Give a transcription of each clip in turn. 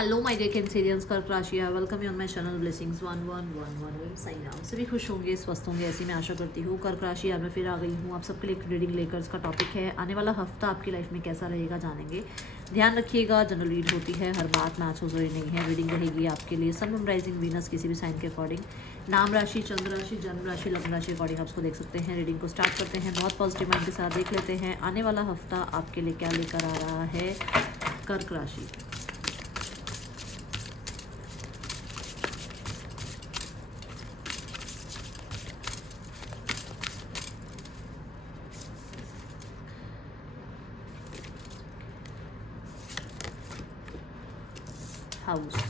Hello my dear Cancerians, कर्क राशि है। Welcome you on my channel blessings 1111 sign out. सभी खुश होंगे, स्वस्थ होंगे, ऐसी मैं आशा करती हूँ। कर्क राशि आज मैं फिर आ गई हूँ आप सबके लिए एक रीडिंग लेकर। इसका टॉपिक है आने वाला हफ्ता आपकी लाइफ में कैसा रहेगा, जानेंगे। ध्यान रखिएगा, जनरल रीड होती है, हर बात मैच हो जरूरी नहीं है। रीडिंग रहेगी आपके लिए सन राइजिंग वीनस किसी भी साइन के अकॉर्डिंग, नाम राशि, चंद्र राशि, जन्म राशि, लग्न राशि अकॉर्डिंग आप उसको देख सकते हैं। रीडिंग को स्टार्ट करते हैं, बहुत पॉजिटिव माइंड के साथ देख लेते हैं आने वाला हफ्ता आपके लिए क्या लेकर आ रहा है कर्क राशि। हाउस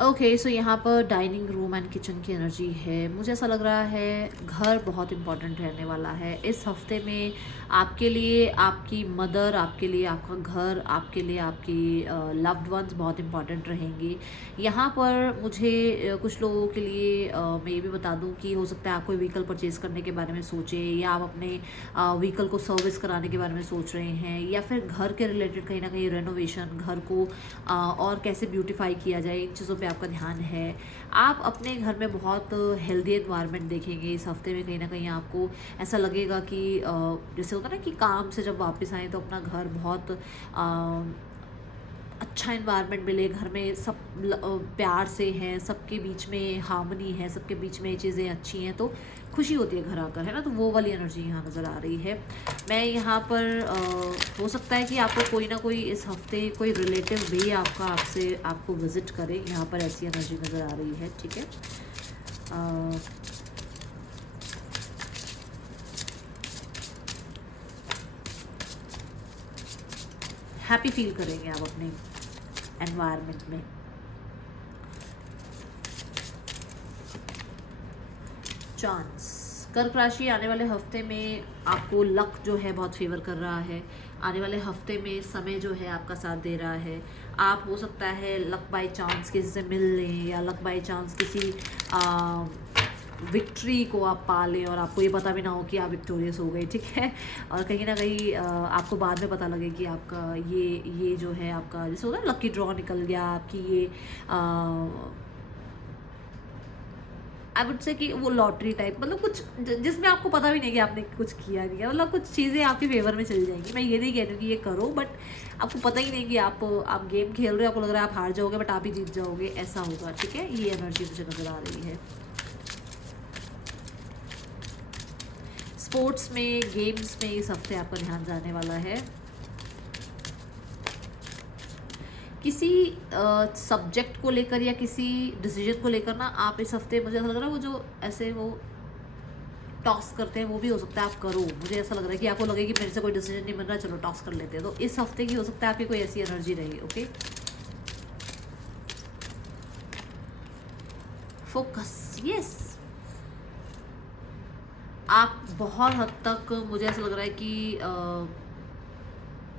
ओके, सो यहाँ पर डाइनिंग रूम एंड किचन की एनर्जी है। मुझे ऐसा लग रहा है घर बहुत इंपॉर्टेंट रहने वाला है इस हफ्ते में आपके लिए। आपकी मदर, आपके लिए आपका घर, आपके लिए आपकी लव्ड वंस बहुत इंपॉर्टेंट रहेंगी। यहाँ पर मुझे कुछ लोगों के लिए मैं ये भी बता दूँ कि हो सकता है आप कोई व्हीकल परचेज़ करने के बारे में सोचें, या आप अपने व्हीकल को सर्विस कराने के बारे में सोच रहे हैं, या फिर घर के रिलेटेड कहीं ना कहीं रेनोवेशन, घर को और कैसे ब्यूटीफाई किया जाए, इन चीज़ों पे आपका ध्यान है। आप अपने घर में बहुत हेल्दी एनवायरनमेंट देखेंगे इस हफ्ते में। कहीं ना कहीं आपको ऐसा लगेगा कि जैसे होता है ना कि काम से जब वापस आए तो अपना घर बहुत अच्छा इन्वायरमेंट मिले, घर में सब प्यार से हैं, सबके बीच में हार्मनी है, सबके बीच में चीज़ें अच्छी हैं, तो खुशी होती है घर आकर, है ना। तो वो वाली एनर्जी यहाँ नज़र आ रही है। मैं यहाँ पर हो सकता है कि आपको कोई ना कोई इस हफ्ते कोई रिलेटिव भी आपका आपसे आपको विज़िट करे, यहाँ पर ऐसी एनर्जी नज़र आ रही है। ठीक है, हैप्पी फील करेंगे आप अपने एनवायरनमेंट में। चांस, कर्क राशि आने वाले हफ्ते में आपको लक जो है बहुत फेवर कर रहा है। आने वाले हफ्ते में समय जो है आपका साथ दे रहा है। आप हो सकता है लक बाय चांस किसी से मिल लें, या लक बाय चांस किसी विक्ट्री को आप पा लें और आपको ये पता भी ना हो कि आप विक्टोरियस हो गए। ठीक है, और कहीं ना कहीं आपको बाद में पता लगे कि आपका ये जो है आपका जैसे होता है लकी ड्रॉ निकल गया आपकी, ये आई वुड से कि वो लॉटरी टाइप, मतलब कुछ जिसमें आपको पता भी नहीं कि आपने कुछ किया नहीं है, मतलब कुछ चीज़ें आपके फेवर में चली जाएंगी। मैं ये नहीं कह रही हूँ कि ये करो, बट आपको पता ही नहीं कि आप गेम खेल रहे हो, आपको लग रहा है आप हार जाओगे, बट आप ही जीत जाओगे, ऐसा होगा। ठीक है, ये एनर्जी मुझे नज़र आ रही है। स्पोर्ट्स में, गेम्स में इस हफ्ते आपका ध्यान जाने वाला है। किसी सब्जेक्ट को लेकर या किसी डिसीजन को लेकर ना आप इस हफ्ते, मुझे ऐसा लग रहा है वो जो ऐसे वो टॉस करते हैं वो भी हो सकता है आप करो। मुझे ऐसा लग रहा है कि आपको लगे कि मेरे से कोई डिसीजन नहीं बन रहा, चलो टॉस कर लेते हैं। तो इस हफ्ते की हो सकता है आपकी कोई ऐसी एनर्जी रही। Okay, focus, yes. आप बहुत हद तक, मुझे ऐसा लग रहा है कि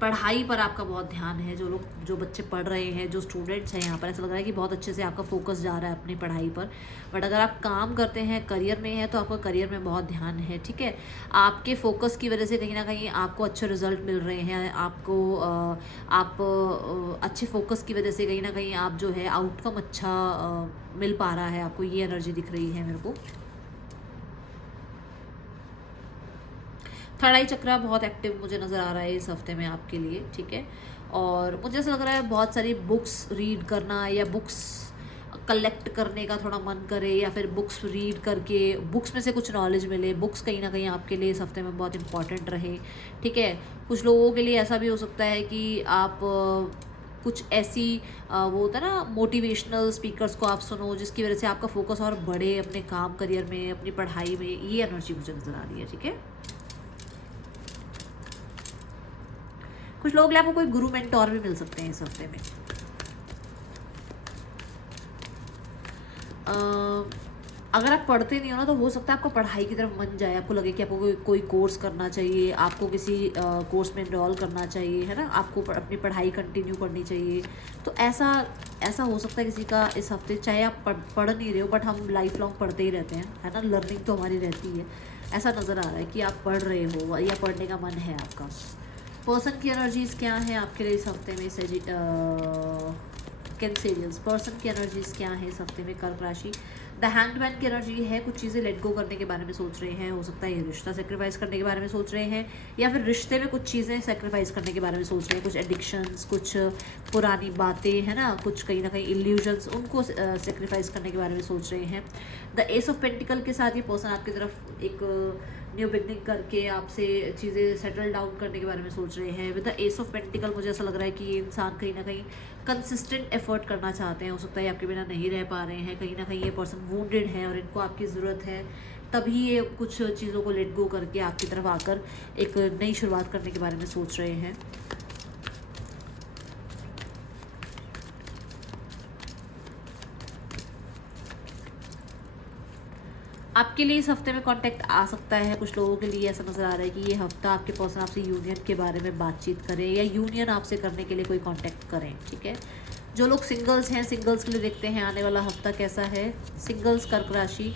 पढ़ाई पर आपका बहुत ध्यान है। जो बच्चे पढ़ रहे हैं, जो स्टूडेंट्स हैं, यहाँ पर ऐसा लग रहा है कि बहुत अच्छे से आपका फोकस जा रहा है अपनी पढ़ाई पर। बट अगर आप काम करते हैं, करियर में है, तो आपका करियर में बहुत ध्यान है। ठीक है, आपके फोकस की वजह से कहीं ना कहीं आपको अच्छे रिजल्ट मिल रहे हैं। आपको अच्छे फोकस की वजह से कहीं ना कहीं आप जो है आउटकम अच्छा मिल पा रहा है आपको, ये एनर्जी दिख रही है मेरे को। थर्ड आई चक्रा बहुत एक्टिव मुझे नज़र आ रहा है इस हफ्ते में आपके लिए। ठीक है, और मुझे ऐसा लग रहा है बहुत सारी बुक्स रीड करना या बुक्स कलेक्ट करने का थोड़ा मन करे, या फिर बुक्स रीड करके बुक्स में से कुछ नॉलेज मिले। बुक्स कहीं ना कहीं आपके लिए इस हफ्ते में बहुत इंपॉर्टेंट रहे। ठीक है, कुछ लोगों के लिए ऐसा भी हो सकता है कि आप कुछ ऐसी वो होता है ना मोटिवेशनल स्पीकर्स को आप सुनो, जिसकी वजह से आपका फोकस और बढ़े अपने काम, करियर में, अपनी पढ़ाई में। ये एनर्जी मुझे नज़र आ रही है। ठीक है, कुछ लोग आपको कोई गुरु मेंटोर भी मिल सकते हैं इस हफ्ते में। अगर आप पढ़ते नहीं हो ना, तो हो सकता है आपको पढ़ाई की तरफ मन जाए, आपको लगे कि आपको कोई कोर्स करना चाहिए, आपको किसी कोर्स में इनरोल करना चाहिए, है ना, आपको अपनी पढ़ाई कंटिन्यू करनी चाहिए। तो ऐसा हो सकता है किसी का इस हफ्ते, चाहे आप पढ़ नहीं रहे हो, बट हम लाइफ लॉन्ग पढ़ते ही रहते हैं, है ना, लर्निंग तो हमारी रहती है। ऐसा नज़र आ रहा है कि आप पढ़ रहे हो या पढ़ने का मन है आपका। पर्सन की एनर्जीज क्या है आपके लिए इस हफ्ते में? कैंसेरियंस, पर्सन की एनर्जीज क्या है इस हफ्ते में? कर्क राशि, द हैंगमैन की एनर्जी है, कुछ चीज़ें लेट गो करने के बारे में सोच रहे हैं, हो सकता है ये रिश्ता सेक्रीफाइस करने के बारे में सोच रहे हैं, या फिर रिश्ते में कुछ चीज़ें सेक्रीफाइस करने के बारे में सोच रहे हैं, कुछ एडिक्शंस, कुछ पुरानी बातें है ना, कुछ कहीं ना कहीं इल्यूजन्स, उनको सेक्रीफाइस करने के बारे में सोच रहे हैं। द एस ऑफ पेंटिकल के साथ ये पर्सन आपकी तरफ एक न्यू बिगनिंग करके आपसे चीज़ें सेटल डाउन करने के बारे में सोच रहे हैं। With the S of pentacle मुझे ऐसा लग रहा है कि ये इंसान कहीं ना कहीं कंसिस्टेंट एफर्ट करना चाहते हैं, हो सकता है आपके बिना नहीं रह पा रहे हैं, कहीं ना कहीं ये पर्सन वूंडेड है और इनको आपकी ज़रूरत है, तभी ये कुछ चीज़ों को लेट गो करके आपकी तरफ आकर एक नई शुरुआत करने के बारे में सोच रहे हैं। आपके लिए इस हफ्ते में कांटेक्ट आ सकता है, कुछ लोगों के लिए ऐसा नज़र आ रहा है कि ये हफ्ता आपके पर्सन आपसे यूनियन के बारे में बातचीत करें या यूनियन आपसे करने के लिए कोई कांटेक्ट करें, ठीक है। जो लोग सिंगल्स हैं, सिंगल्स के लिए देखते हैं आने वाला हफ्ता कैसा है। सिंगल्स, कर्क राशि,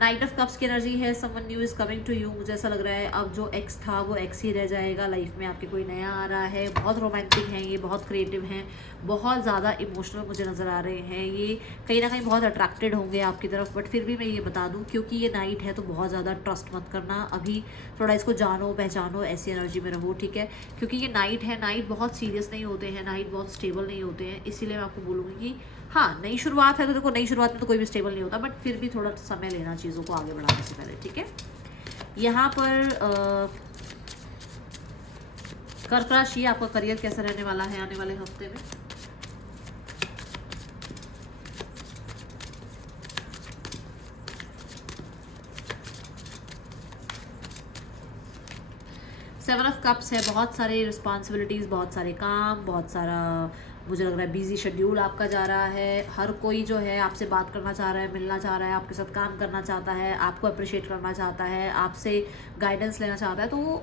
नाइट ऑफ कप्स की एनर्जी है, someone new is coming to you. मुझे ऐसा लग रहा है अब जो एक्स था वो एक्स ही रह जाएगा, लाइफ में आपके कोई नया आ रहा है। बहुत रोमांटिक हैं ये, बहुत क्रिएटिव हैं, बहुत ज़्यादा इमोशनल मुझे नज़र आ रहे हैं ये, कहीं ना कहीं बहुत अट्रैक्टेड होंगे आपकी तरफ। बट फिर भी मैं ये बता दूं, क्योंकि ये नाइट है तो बहुत ज़्यादा ट्रस्ट मत करना, अभी थोड़ा इसको जानो पहचानो, ऐसी एनर्जी में रहो, ठीक है। क्योंकि ये नाइट है, नाइट बहुत सीरियस नहीं होते हैं, नाइट बहुत स्टेबल नहीं होते हैं, इसीलिए मैं आपको बोलूँगी कि हाँ, नई शुरुआत है तो देखो, नई शुरुआत में तो कोई भी स्टेबल नहीं होता, बट फिर भी थोड़ा समय लेना चीज़ों को आगे बढ़ाने से पहले, ठीक है। यहाँ पर कर्क राशि, आपका करियर कैसा रहने वाला है आने वाले हफ्ते में? सेवन ऑफ कप्स है, बहुत सारे रिस्पॉन्सिबिलिटीज़, बहुत सारे काम, बहुत सारा मुझे लग रहा है बिजी शेड्यूल आपका जा रहा है। हर कोई जो है आपसे बात करना चाह रहा है, मिलना चाह रहा है, आपके साथ काम करना चाहता है, आपको अप्रिशिएट करना चाहता है, आपसे गाइडेंस लेना चाहता है, तो वो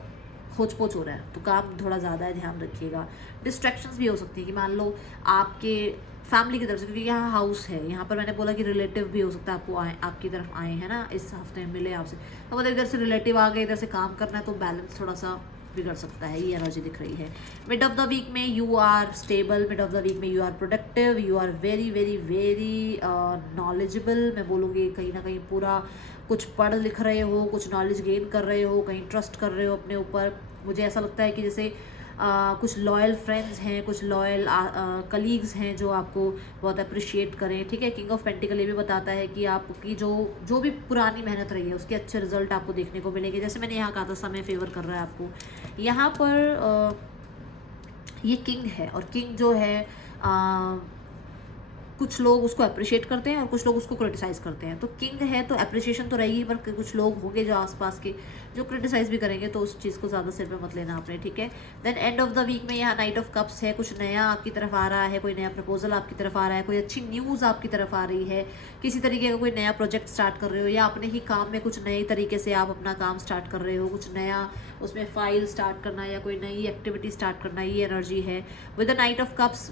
होच पोच हो रहा है, तो काम थोड़ा ज़्यादा है, ध्यान रखिएगा। डिस्ट्रैक्शंस भी हो सकती है कि मान लो आपके फैमिली की तरफ से, क्योंकि यहाँ हाउस है, यहाँ पर मैंने बोला कि रिलेटिव भी हो सकता है आपको आए, आपकी तरफ आए हैं ना, इस हफ्ते में मिले आपसे, तो मतलब इधर से रिलेटिव आ गए, इधर से काम करना है, तो बैलेंस थोड़ा सा बिगड़ सकता है, ये एनर्जी दिख रही है। मिड ऑफ द वीक में you are stable, mid of the week में you are productive, you are very very very knowledgeable. मैं बोलूँगी कहीं ना कहीं पूरा कुछ पढ़ लिख रहे हो, कुछ नॉलेज गेन कर रहे हो, कहीं ट्रस्ट कर रहे हो अपने ऊपर। मुझे ऐसा लगता है कि जैसे कुछ लॉयल फ्रेंड्स हैं, कुछ लॉयल कलीग्स हैं जो आपको बहुत अप्रिशिएट करें, ठीक है। किंग ऑफ पेंटिकल ये भी बताता है कि आपकी जो भी पुरानी मेहनत रही है उसके अच्छे रिजल्ट आपको देखने को मिलेंगे। जैसे मैंने यहाँ कहा था, समय फेवर कर रहा है आपको। यहाँ पर ये किंग है, और किंग जो है कुछ लोग उसको अप्रिशिएट करते हैं और कुछ लोग उसको क्रिटिसाइज़ करते हैं। तो किंग है तो अप्रिशिएशन तो रहेगी, पर कुछ लोग होंगे जो आसपास के जो क्रिटिसाइज़ भी करेंगे, तो उस चीज़ को ज़्यादा सिर पे मत लेना आपने, ठीक है। Then end of the week में यहाँ नाइट ऑफ कप्स है, कुछ नया आपकी तरफ आ रहा है, कोई नया प्रपोजल आपकी तरफ आ रहा है, कोई अच्छी न्यूज़ आपकी तरफ आ रही है, किसी तरीके का कोई नया प्रोजेक्ट स्टार्ट कर रहे हो, या अपने ही काम में कुछ नए तरीके से आप अपना काम स्टार्ट कर रहे हो, कुछ नया उसमें फाइल स्टार्ट करना या कोई नई एक्टिविटी स्टार्ट करना, ये एनर्जी है। With the night of cups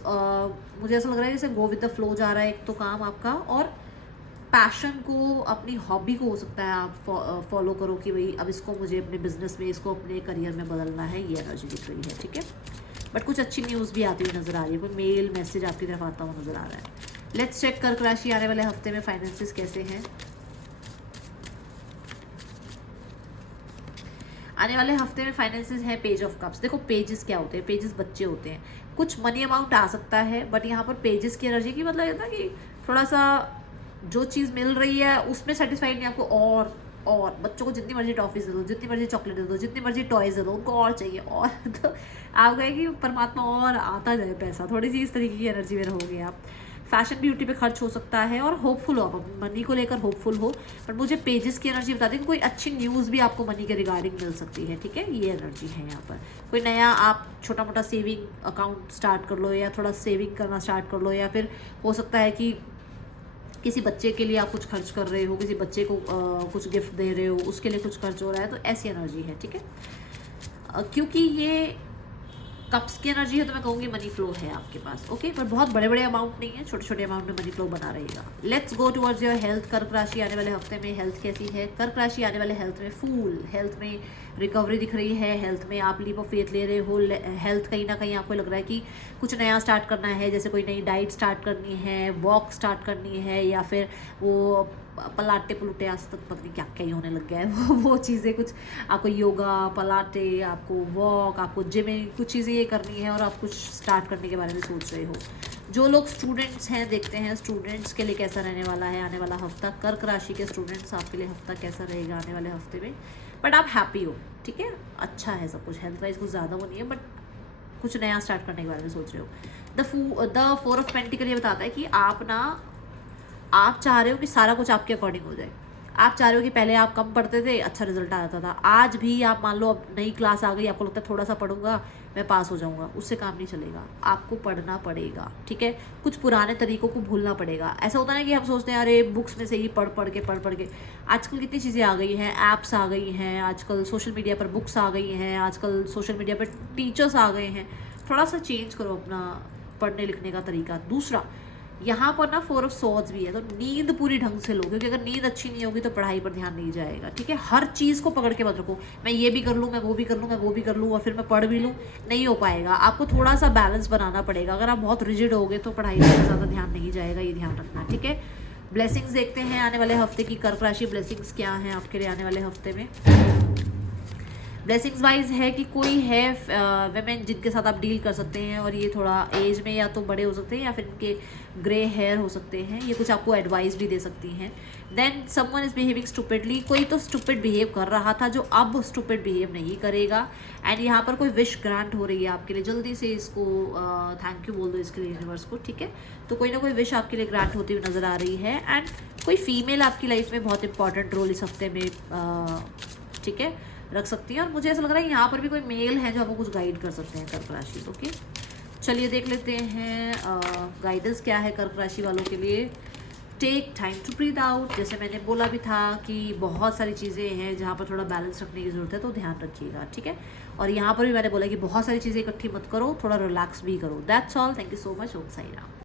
मुझे ऐसा लग रहा है जैसे गो विद द फ्लो जा रहा है एक तो काम आपका, और पैशन को, अपनी हॉबी को हो सकता है आप फॉलो करो कि भाई अब इसको मुझे अपने बिजनेस में, इसको अपने करियर में बदलना है, ये एनर्जी दिख रही है, ठीक है। बट कुछ अच्छी न्यूज़ भी आती हुई नज़र आ रही है, कोई मेल मैसेज आपकी तरफ आता हुआ नज़र आ रहा है। लेट्स चेक कर्क राशि आने वाले हफ्ते में फाइनेंसिस कैसे हैं। आने वाले हफ्ते में फाइनेंसेस है पेज ऑफ कप्स। देखो पेजेस क्या होते हैं, पेजेस बच्चे होते हैं, कुछ मनी अमाउंट आ सकता है, बट यहाँ पर पेजेस की एनर्जी की मतलब ये था कि थोड़ा सा जो चीज़ मिल रही है उसमें सेटिस्फाइड नहीं, आपको और बच्चों को जितनी मर्जी टॉफीज दे दो, जितनी मर्जी चॉकलेट दे दो, जितनी मर्जी टॉयज दे दो, उनको और चाहिए और तो आप गए कि परमात्मा और आता जाए पैसा, थोड़ी सी इस तरीके की एनर्जी में रहोगे आप। फैशन ब्यूटी पे खर्च हो सकता है, और होपफुल हो आप, मनी को लेकर होपफुल हो। पर मुझे पेजेस की एनर्जी बता दें कि कोई अच्छी न्यूज़ भी आपको मनी के रिगार्डिंग मिल सकती है, ठीक है, ये एनर्जी है यहाँ पर। कोई नया आप छोटा मोटा सेविंग अकाउंट स्टार्ट कर लो, या थोड़ा सेविंग करना स्टार्ट कर लो, या फिर हो सकता है कि किसी बच्चे के लिए आप कुछ खर्च कर रहे हो, किसी बच्चे को कुछ गिफ्ट दे रहे हो, उसके लिए कुछ खर्च हो रहा है, तो ऐसी एनर्जी है, ठीक है। क्योंकि ये कप्स की एनर्जी है तो मैं कहूँगी मनी फ्लो है आपके पास, ओके, पर बहुत बड़े बड़े अमाउंट नहीं है, छोटे छोटे अमाउंट में मनी फ्लो बना रहेगा। Let's go towards your health. कर्क राशि आने वाले हफ्ते में हेल्थ कैसी है? कर्क राशि आने वाले हेल्थ में फूल, हेल्थ में रिकवरी दिख रही है, हेल्थ में आप लीप ऑफ फेथ ले रहे हो, हेल्थ कहीं ना कहीं आपको लग रहा है कि कुछ नया स्टार्ट करना है, जैसे कोई नई डाइट स्टार्ट करनी है, वॉक स्टार्ट करनी है, या फिर वो पलाटे पलूटे, आज तक पता नहीं क्या क्या ही होने लग गया है वो चीज़ें, कुछ आपको योगा, पलाटे, आपको वॉक, आपको जिमिंग, कुछ चीज़ें ये करनी है और आप कुछ स्टार्ट करने के बारे में सोच रहे हो। जो लोग स्टूडेंट्स हैं, देखते हैं स्टूडेंट्स के लिए कैसा रहने वाला है आने वाला हफ्ता। कर्क राशि के स्टूडेंट्स, आपके लिए हफ्ता कैसा रहेगा आने वाले हफ्ते में? बट आप हैप्पी हो, ठीक है, अच्छा है सब कुछ, हेल्थ वाइज कुछ ज़्यादा वो नहीं है, बट कुछ नया स्टार्ट करने के बारे में सोच रहे हो। द 4 ऑफ पेंटिकल ये बताता है कि आप चाह रहे हो कि सारा कुछ आपके अकॉर्डिंग हो जाए। आप चाह रहे हो कि पहले आप कम पढ़ते थे, अच्छा रिजल्ट आ जाता था, आज भी आप मान लो अब नई क्लास आ गई, आपको लगता है थोड़ा सा पढ़ूंगा मैं पास हो जाऊंगा, उससे काम नहीं चलेगा, आपको पढ़ना पड़ेगा, ठीक है। कुछ पुराने तरीकों को भूलना पड़ेगा। ऐसा होता है कि हम सोचते हैं अरे बुक्स में से ही पढ़ पढ़ के आजकल कितनी चीज़ें आ गई हैं, ऐप्स आ गई हैं, आजकल सोशल मीडिया पर बुक्स आ गई हैं, आजकल सोशल मीडिया पर टीचर्स आ गए हैं। थोड़ा सा चेंज करो अपना पढ़ने लिखने का तरीका। दूसरा, यहाँ पर ना 4 ऑफ सॉर्ड्स भी है, तो नींद पूरी ढंग से लो, क्योंकि अगर नींद अच्छी नहीं होगी तो पढ़ाई पर ध्यान नहीं जाएगा, ठीक है। हर चीज़ को पकड़ के मत रखो, मैं ये भी कर लूँ, मैं वो भी कर लूँ, मैं वो भी कर लूँ और फिर मैं पढ़ भी लूँ, नहीं हो पाएगा। आपको थोड़ा सा बैलेंस बनाना पड़ेगा। अगर आप बहुत रिजिड होगे तो पढ़ाई पर ज़्यादा ध्यान नहीं जाएगा, ये ध्यान रखना, ठीक है। ब्लेसिंग्स देखते हैं आने वाले हफ्ते की। कर्क राशि ब्लेसिंग्स क्या हैं आपके लिए आने वाले हफ्ते में? ब्लेसिंग्स वाइज है कि कोई है वेमेन जिनके साथ आप डील कर सकते हैं, और ये थोड़ा एज में या तो बड़े हो सकते हैं या फिर इनके ग्रे हेयर हो सकते हैं, ये कुछ आपको एडवाइस भी दे सकती हैं। Then someone is behaving stupidly, कोई तो स्टूपिड बिहेव कर रहा था जो अब स्टूपिड बिहेव नहीं करेगा। एंड यहाँ पर कोई विश ग्रांट हो रही है आपके लिए, जल्दी से इसको थैंक यू बोल दो इसके लिए यूनिवर्स को, ठीक है। तो कोई ना कोई विश आपके लिए ग्रांट होती हुई नजर आ रही है। एंड कोई फीमेल आपकी लाइफ में बहुत इंपॉर्टेंट रोल इस हफ्ते में ठीक है रख सकती है, और मुझे ऐसा लग रहा है यहाँ पर भी कोई मेल है जो आपको कुछ गाइड कर सकते हैं कर्क राशि, ओके। चलिए देख लेते हैं गाइडेंस क्या है कर्क राशि वालों के लिए। Take time to breathe out, जैसे मैंने बोला भी था कि बहुत सारी चीज़ें हैं जहाँ पर थोड़ा बैलेंस रखने की ज़रूरत है, तो ध्यान रखिएगा, ठीक है। और यहाँ पर भी मैंने बोला कि बहुत सारी चीज़ें इकट्ठी मत करो, थोड़ा रिलैक्स भी करो। That's all, thank you so much, Om Sai Ram.